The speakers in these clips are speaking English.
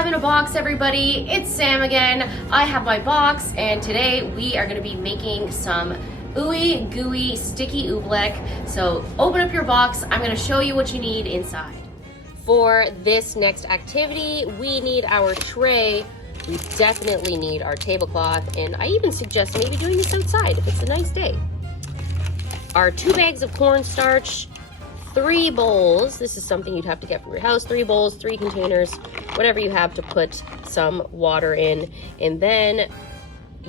Sam in a box, everybody. It's Sam again. I have my box, and today we are going to be making some ooey gooey sticky ooblek. So open up your box. I'm going to show you what you need inside. For this next activity, we need our tray. We definitely need our tablecloth, and I even suggest maybe doing this outside if it's a nice day. Our 2 bags of cornstarch, 3 bowls. This is something you'd have to get from your house. 3 bowls, 3 containers, whatever you have to put some water in. And then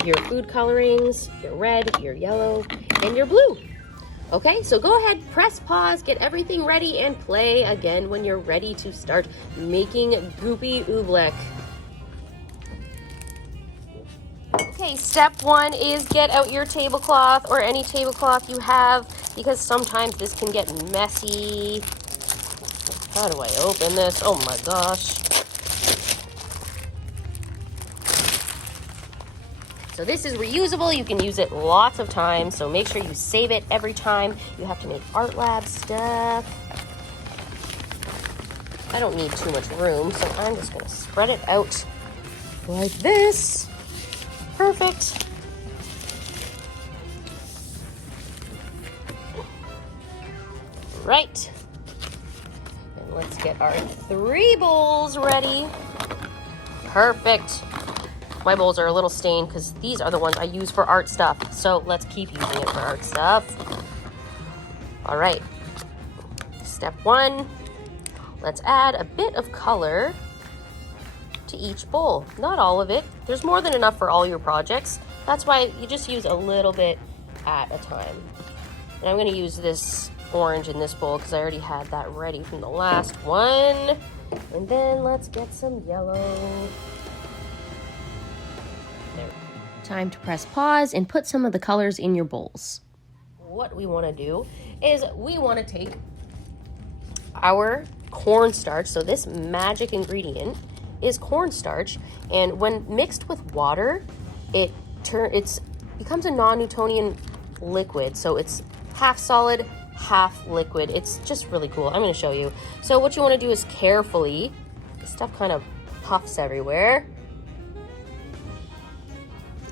your food colorings, your red, your yellow, and your blue. Okay, so go ahead, press pause, get everything ready, and play again when you're ready to start making goopy ooblek. Okay, step 1 is get out your tablecloth or any tablecloth you have, because sometimes this can get messy. How do I open this? Oh my gosh. So this is reusable. You can use it lots of times, so make sure you save it every time you have to make art lab stuff. I don't need too much room, so I'm just going to spread it out like this. Perfect. Right. And let's get our 3 bowls ready. Perfect. My bowls are a little stained because these are the ones I use for art stuff. So let's keep using it for art stuff. All right. Step 1. Let's add a bit of color to each bowl. Not all of it. There's more than enough for all your projects. That's why you just use a little bit at a time. And I'm going to use this orange in this bowl because I already had that ready from the last one. And then let's get some yellow. There. Time to press pause and put some of the colors in your bowls. What we want to do is we want to take our cornstarch. So this magic ingredient is cornstarch, and when mixed with water, it becomes a non-Newtonian liquid. So it's half solid, half liquid. It's just really cool. I'm going to show you. So what you want to do is carefully, this stuff kind of puffs everywhere.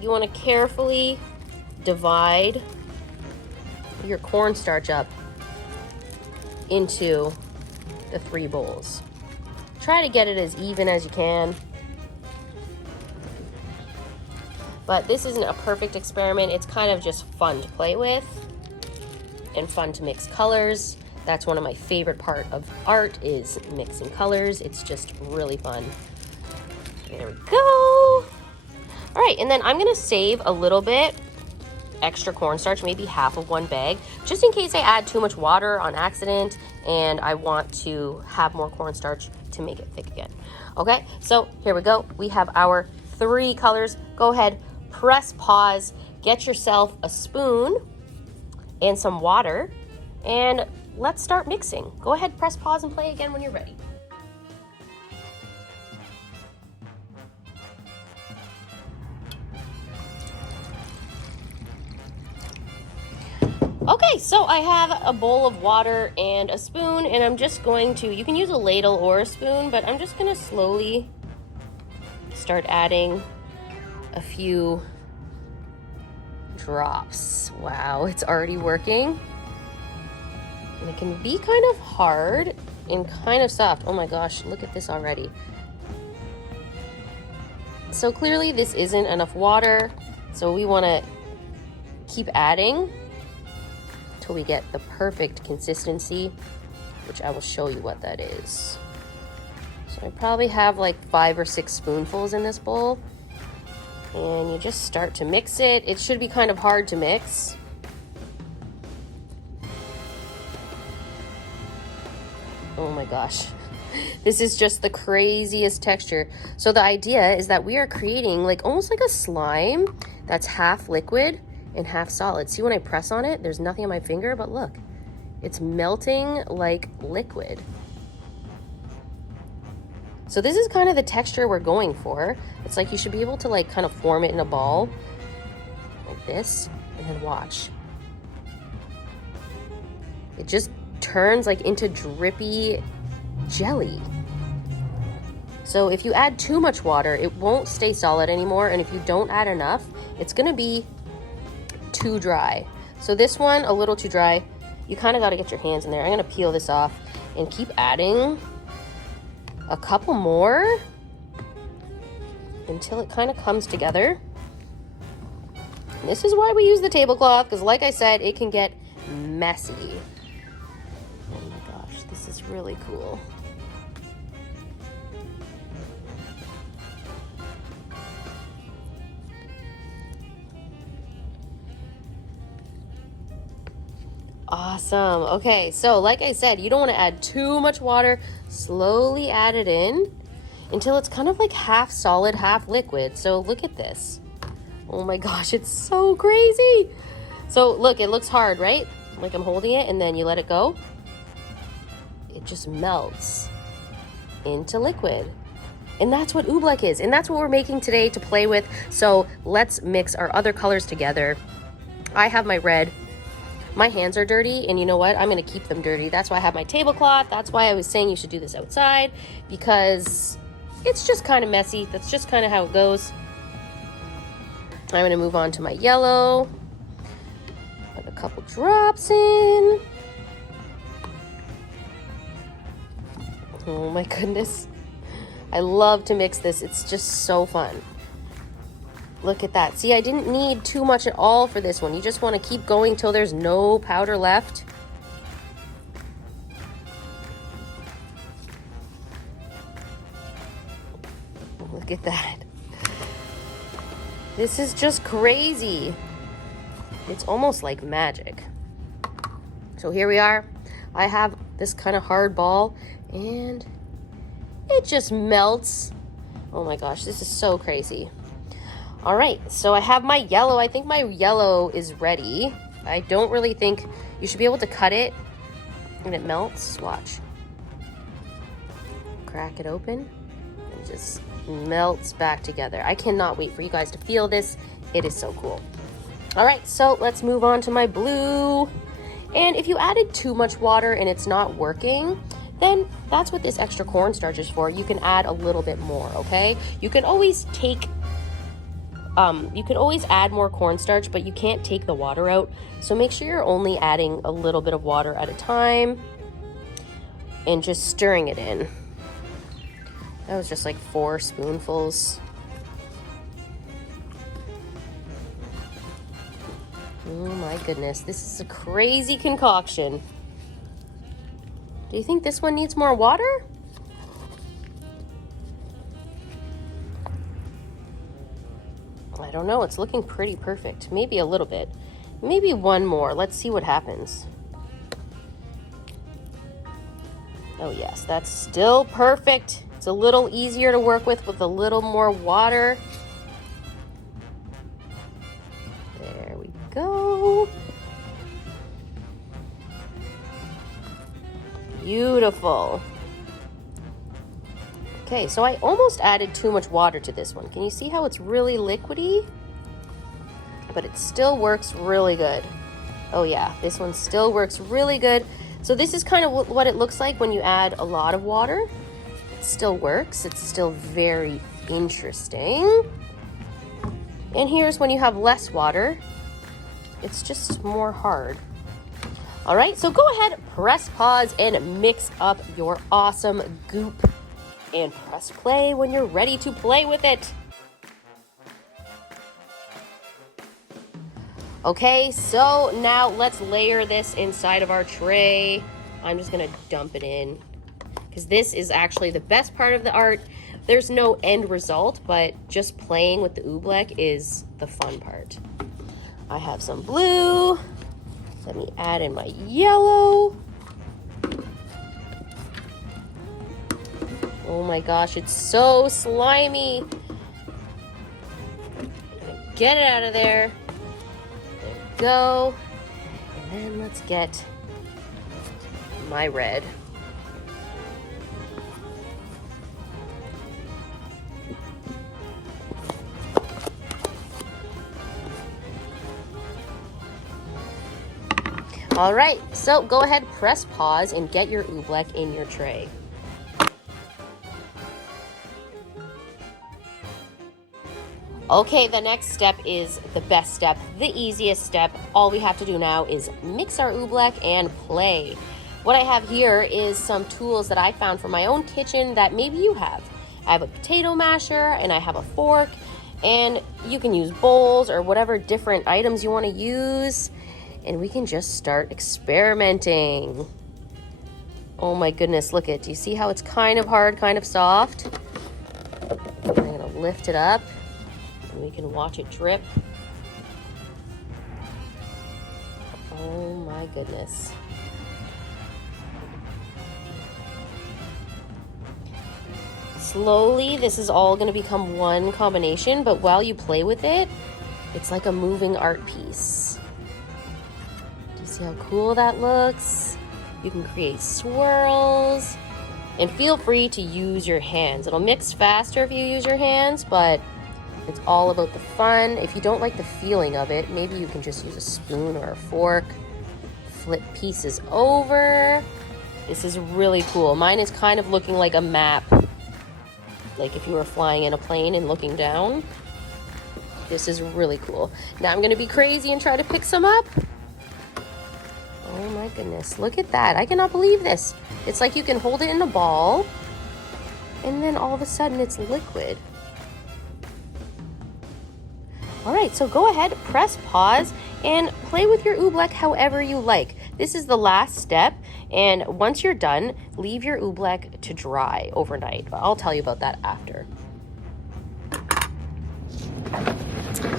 You want to carefully divide your cornstarch up into the 3 bowls. Try to get it as even as you can. But this isn't a perfect experiment. It's kind of just fun to play with and fun to mix colors. That's one of my favorite part of art, is mixing colors. It's just really fun. There we go. All right, and then I'm gonna save a little bit extra cornstarch, maybe half of 1 bag, just in case I add too much water on accident and I want to have more cornstarch to make it thick again. Okay, so here we go. We have our 3 colors. Go ahead, press pause, get yourself a spoon and some water, and let's start mixing. Go ahead, press pause and play again when you're ready. Okay, so I have a bowl of water and a spoon, and I'm just going to, you can use a ladle or a spoon, but I'm just going to slowly start adding a few drops. Wow, it's already working. And it can be kind of hard and kind of soft. Oh my gosh, look at this already. So clearly this isn't enough water, so we want to keep adding till we get the perfect consistency, which I will show you what that is. So I probably have like 5 or 6 spoonfuls in this bowl, and you just start to mix it. It should be kind of hard to mix. Oh my gosh. This is just the craziest texture. So the idea is that we are creating like almost like a slime that's half liquid and half solid. See, when I press on it, there's nothing on my finger, but look, it's melting like liquid. So this is kind of the texture we're going for. It's like you should be able to like kind of form it in a ball like this, and then watch. It just turns like into drippy jelly. So if you add too much water, it won't stay solid anymore. And if you don't add enough, it's gonna be too dry. So this one, a little too dry. You kind of got to get your hands in there. I'm gonna peel this off and keep adding a couple more until it kind of comes together. And this is why we use the tablecloth, because like I said, it can get messy. Oh my gosh, this is really cool. Awesome. Okay, so like I said, you don't want to add too much water. Slowly add it in until it's kind of like half solid, half liquid. So look at this. Oh my gosh, it's so crazy. So look, it looks hard, right? Like I'm holding it and then you let it go. It just melts into liquid. And that's what Ooblek is. And that's what we're making today to play with. So let's mix our other colors together. I have my red. My hands are dirty, and you know what? I'm gonna keep them dirty. That's why I have my tablecloth. That's why I was saying you should do this outside, because it's just kind of messy. That's just kind of how it goes. I'm gonna move on to my yellow. Put a couple drops in. Oh my goodness. I love to mix this. It's just so fun. Look at that. See, I didn't need too much at all for this one. You just want to keep going till there's no powder left. Look at that. This is just crazy. It's almost like magic. So here we are. I have this kind of hard ball and it just melts. Oh my gosh, this is so crazy. All right, so I have my yellow. I think my yellow is ready. I don't really think you should be able to cut it and it melts. Watch. Crack it open and it just melts back together. I cannot wait for you guys to feel this. It is so cool. All right, so let's move on to my blue. And if you added too much water and it's not working, then that's what this extra cornstarch is for. You can add a little bit more, okay? You can always add more cornstarch, but you can't take the water out. So make sure you're only adding a little bit of water at a time and just stirring it in. That was just like 4 spoonfuls. Oh my goodness, this is a crazy concoction. Do you think this one needs more water? I don't know, it's looking pretty perfect. Maybe a little bit. Maybe one more. Let's see what happens. Oh yes, that's still perfect. It's a little easier to work with a little more water. There we go. Beautiful. Okay, so I almost added too much water to this one. Can you see how it's really liquidy? But it still works really good. Oh yeah, this one still works really good. So this is kind of what it looks like when you add a lot of water. It still works. It's still very interesting. And here's when you have less water. It's just more hard. All right, so go ahead, press pause and mix up your awesome goop. And press play when you're ready to play with it. Okay, so now let's layer this inside of our tray. I'm just gonna dump it in because this is actually the best part of the art. There's no end result, but just playing with the Ooblek is the fun part. I have some blue. Let me add in my yellow. Oh my gosh, it's so slimy. Get it out of there. There we go. And then let's get my red. All right, so go ahead, press pause and get your Ooblek in your tray. Okay, the next step is the best step, the easiest step. All we have to do now is mix our oobleck and play. What I have here is some tools that I found from my own kitchen that maybe you have. I have a potato masher and I have a fork, and you can use bowls or whatever different items you want to use, and we can just start experimenting. Oh my goodness, look at, do you see how it's kind of hard, kind of soft? I'm gonna lift it up. We can watch it drip. Oh my goodness. Slowly, this is all going to become one combination, but while you play with it, it's like a moving art piece. Do you see how cool that looks? You can create swirls, and feel free to use your hands. It'll mix faster if you use your hands, but it's all about the fun. If you don't like the feeling of it, maybe you can just use a spoon or a fork. Flip pieces over. This is really cool. Mine is kind of looking like a map. Like if you were flying in a plane and looking down. This is really cool. Now I'm gonna be crazy and try to pick some up. Oh my goodness, look at that. I cannot believe this. It's like you can hold it in a ball and then all of a sudden it's liquid. All right, so go ahead, press pause, and play with your oobleck however you like. This is the last step, and once you're done, leave your oobleck to dry overnight. I'll tell you about that after.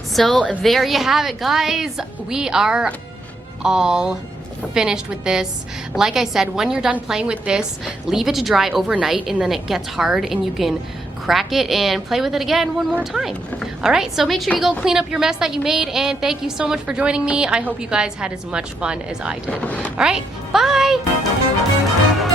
So there you have it, guys. We are all finished with this. Like I said, when you're done playing with this, leave it to dry overnight, and then it gets hard and you can crack it and play with it again one more time. All right, so make sure you go clean up your mess that you made, and thank you so much for joining me. I hope you guys had as much fun as I did. All right, bye.